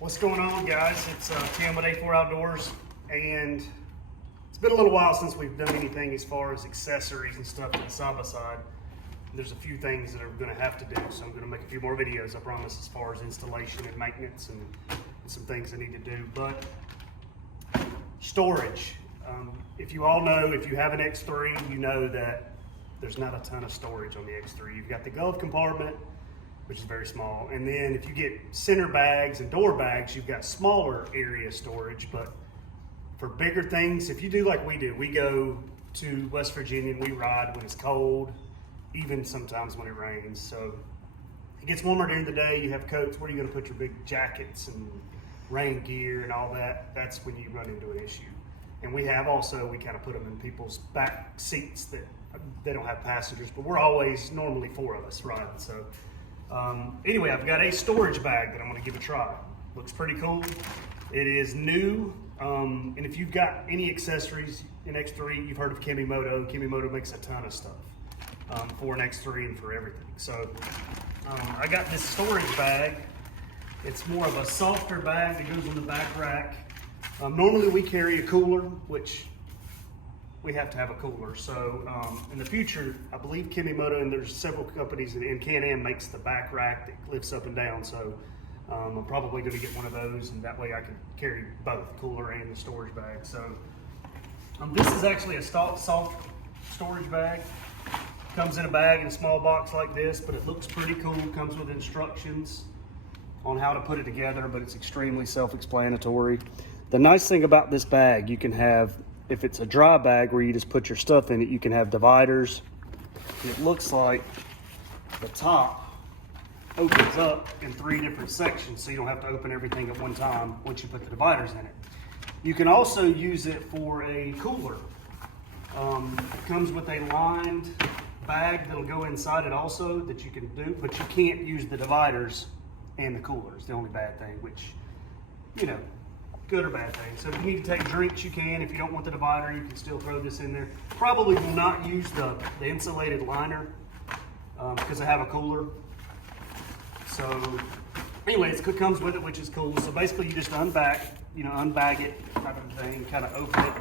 What's going on, guys? It's Tim with A4 Outdoors, and it's been a little while since we've done anything as far as accessories and stuff to the side-by-side. There's a few things that I'm going to have to do, so I'm going to make a few more videos, I promise, as far as installation and maintenance and some things I need to do. But storage. If you all know, if you have an X3, you know that there's not a ton of storage on the X3. You've got the glove compartment, which is very small. And then if you get center bags and door bags, you've got smaller area storage. But for bigger things, if you do like we do, we go to West Virginia and we ride when it's cold, even sometimes when it rains. So it gets warmer during the day, you have coats, where are you gonna put your big jackets and rain gear and all that? That's when you run into an issue. And we kind of put them in people's back seats that they don't have passengers, but we're always normally four of us riding. So anyway, I've got a storage bag that I'm gonna give a try. Looks pretty cool. It is new, and if you've got any accessories in X3, you've heard of Kemimoto. Kemimoto makes a ton of stuff for an X3 and for everything. So I got this storage bag. It's more of a softer bag that goes on the back rack. Normally we carry a cooler, which we have to have a cooler. So in the future, I believe Kemimoto, and there's several companies, and Can-Am makes the back rack that lifts up and down. So I'm probably gonna get one of those, and that way I can carry both the cooler and the storage bag. So this is actually a soft storage bag. Comes in a bag in a small box like this, but it looks pretty cool. Comes with instructions on how to put it together, but it's extremely self-explanatory. The nice thing about this bag, you can have, if it's a dry bag where you just put your stuff in it, you can have dividers. And it looks like the top opens up in 3 different sections, so you don't have to open everything at one time once you put the dividers in it. You can also use it for a cooler. It comes with a lined bag that'll go inside it also that you can do, but you can't use the dividers and the coolers. The only bad thing, which, you know, good or bad thing. So if you need to take drinks, you can. If you don't want the divider, you can still throw this in there. Probably will not use the insulated liner because I have a cooler. So anyways, it comes with it, which is cool. So basically you just unbag it type of thing, kind of open it.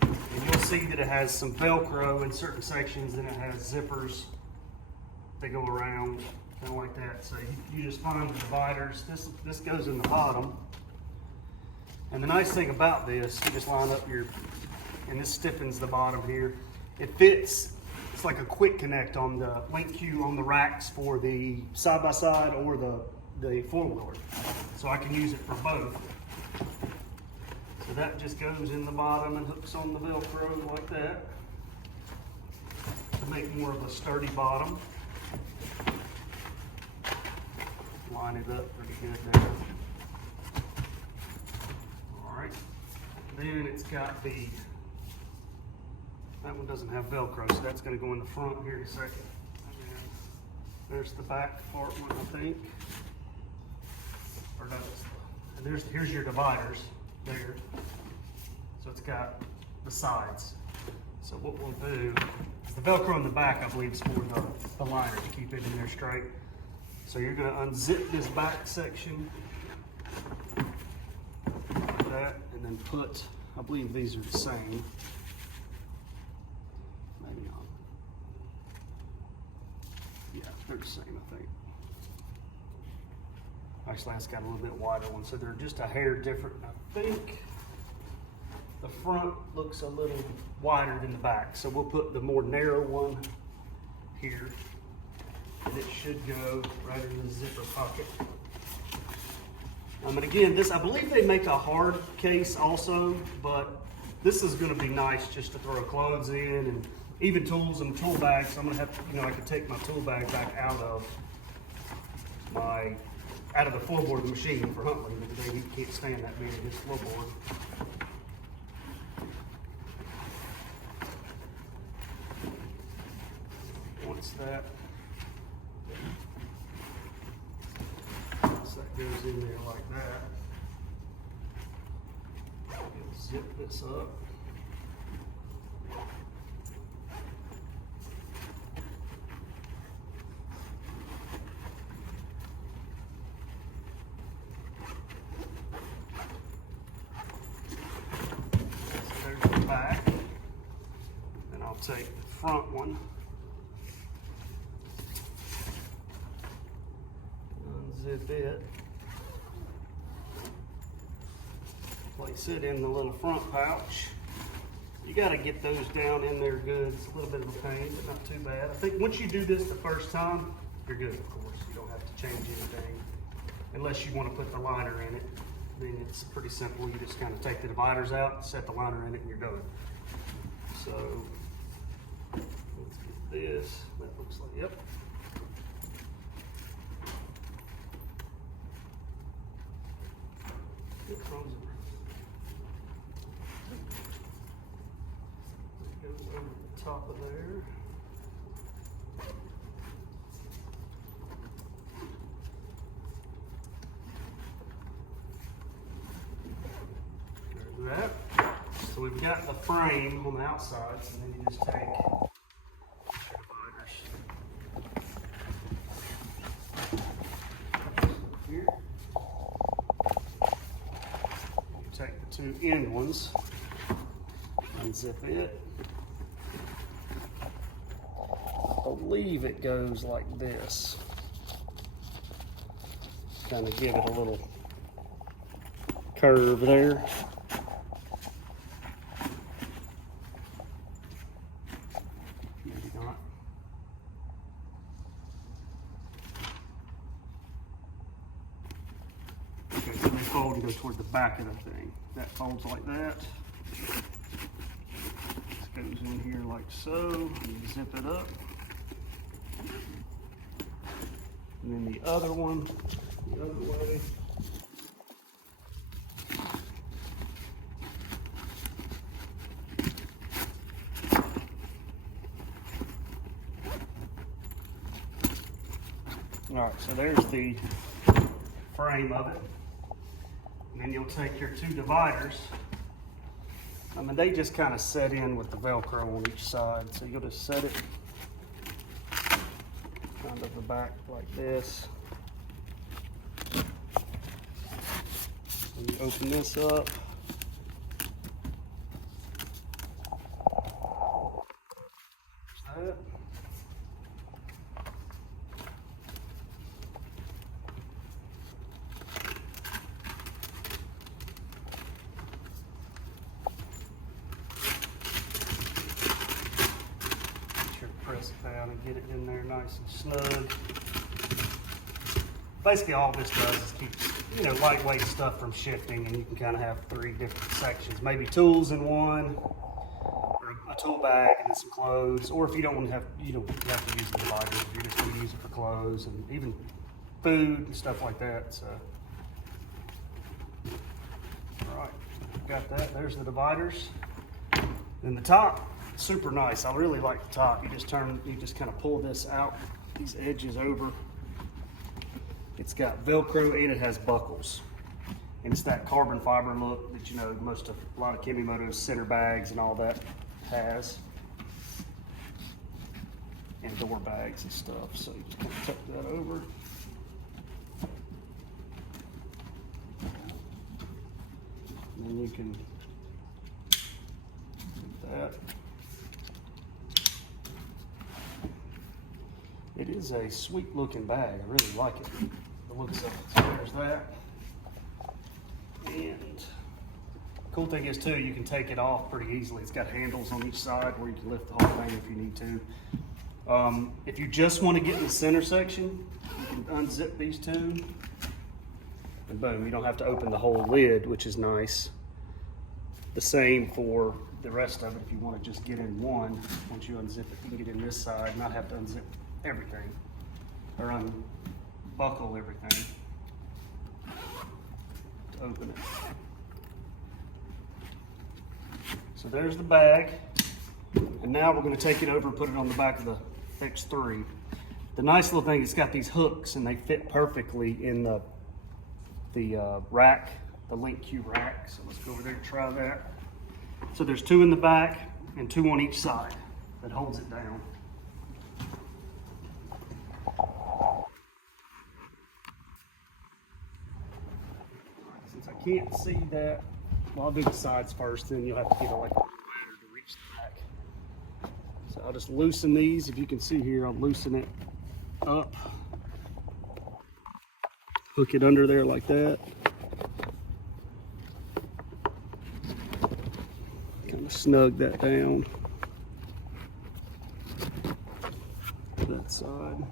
And you'll see that it has some Velcro in certain sections, and it has zippers that go around, kind of like that. So you just find the dividers. This goes in the bottom. And the nice thing about this, you just line up and this stiffens the bottom here. It fits, it's like a quick connect on the link queue on the racks for the side-by-side or the four-wheeler. So I can use it for both. So that just goes in the bottom and hooks on the Velcro like that to make more of a sturdy bottom. Line it up pretty good there. Then it's got that one doesn't have Velcro, so that's going to go in the front here in a second. There's the back part one, I think. Or no, and here's your dividers there. So it's got the sides. So what we'll do is the Velcro on the back, I believe, is for the liner to keep it in there straight. So you're going to unzip this back section like that, and then put, I believe these are the same. Maybe not. Yeah, they're the same, I think. Actually, that's got a little bit wider one, so they're just a hair different. I think the front looks a little wider than the back, so we'll put the more narrow one here, and it should go right in the zipper pocket. And again, I believe they make a hard case also, but this is going to be nice just to throw clothes in and even tools and tool bags. So I'm going to have to, I can take my tool bag back out of the floorboard of the machine for Huntley, but today he can't stand that big of his floorboard. Once that goes in there like that, we'll zip this up. take the front one, unzip it, place it in the little front pouch. You got to get those down in there good. It's a little bit of a pain, but not too bad. I think once you do this the first time, you're good, of course. You don't have to change anything unless you want to put the liner in it. Then it's pretty simple. You just kind of take the dividers out, set the liner in it, and you're done. So let's get this. That looks like, yep. It goes over the top of there. There's that. So we've got the frame on the outside, so then you just take here. You take the two end ones, unzip it. I believe it goes like this. Kind of give it a little curve there. Maybe not. Okay, so they fold and go toward the back of the thing. That folds like that. This goes in here like so. You zip it up. And then the other one, the other way. All right, so there's the frame of it. And then you'll take your two dividers. I mean, they just kind of set in with the Velcro on each side. So you'll just set it kind of the back like this. And you open this up. There's that. Press it down and get it in there nice and snug. Basically all this does is keep, you know, lightweight stuff from shifting, and you can kind of have three different sections. Maybe tools in one, or a tool bag and then some clothes, or if you don't want to have, you don't have to use the dividers, if you're just going to use it for clothes and even food and stuff like that. So, all right, got that. There's the dividers. Then the top, super nice. I really like the top. You just kind of pull this out, these edges over. It's got Velcro and it has buckles. And it's that carbon fiber look that, you know, a lot of Kemimoto's center bags and all that has. And door bags and stuff. So you just kind of tuck that over. And then you can do that. It is a sweet looking bag. I really like it. The looks of it. So there's that. And cool thing is too, you can take it off pretty easily. It's got handles on each side where you can lift the whole thing if you need to. If you just want to get in the center section, you can unzip these two. And boom, you don't have to open the whole lid, which is nice. The same for the rest of it. If you want to just get in one, once you unzip it, you can get in this side, not have to unzip everything or unbuckle everything to open it. So there's the bag, and now we're going to take it over and put it on the back of the X3. The nice little thing, it's got these hooks and they fit perfectly in the rack, the Link Q rack. So let's go over there and try that. So there's two in the back and two on each side that holds it down. Since I can't see that, well, I'll do the sides first, then you'll have to get like a ladder to reach the back. I'll just loosen these. If you can see here, I'll loosen it up. Hook it under there like that. Kind of snug that down. That side.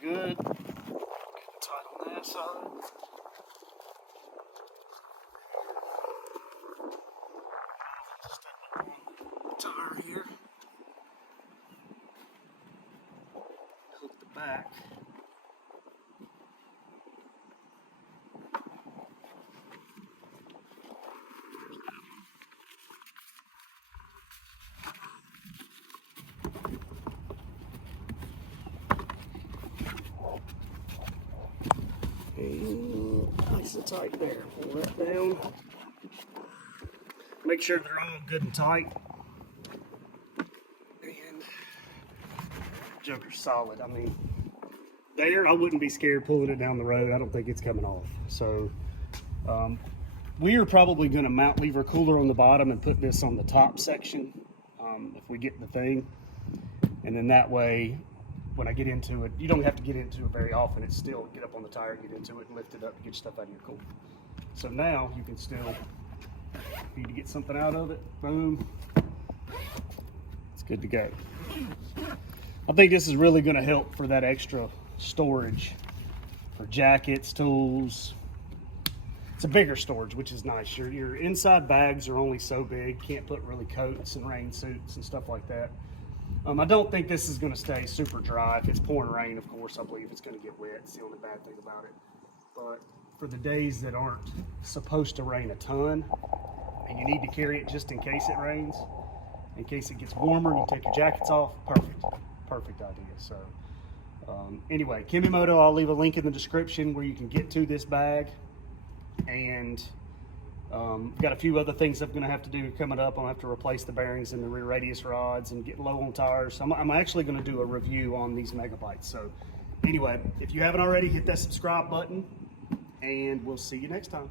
Good. Tight on that side. Just that tire here. Hook the back. And nice and tight there. Pull that down. Make sure they're all good and tight. And joker's solid. I mean, there I wouldn't be scared pulling it down the road. I don't think it's coming off. So we are probably going to mount lever cooler on the bottom and put this on the top section if we get the thing. And then that way, when I get into it, you don't have to get into it very often. It's still get up on the tire, get into it, and lift it up to get your stuff out of your cooler. So now you can still, if you need to get something out of it, boom, it's good to go. I think this is really going to help for that extra storage for jackets, tools. It's a bigger storage, which is nice. Your inside bags are only so big. Can't put really coats and rain suits and stuff like that. I don't think this is going to stay super dry. If it's pouring rain, of course, I believe it's going to get wet. It's the only bad thing about it. But for the days that aren't supposed to rain a ton, and you need to carry it just in case it rains, in case it gets warmer and you take your jackets off, perfect idea. So anyway, Kemimoto, I'll leave a link in the description where you can get to this bag. And got a few other things I'm going to have to do coming up. I'll have to replace the bearings and the rear radius rods and get low on tires. So I'm actually going to do a review on these megabytes. So anyway, if you haven't already, hit that subscribe button, and we'll see you next time.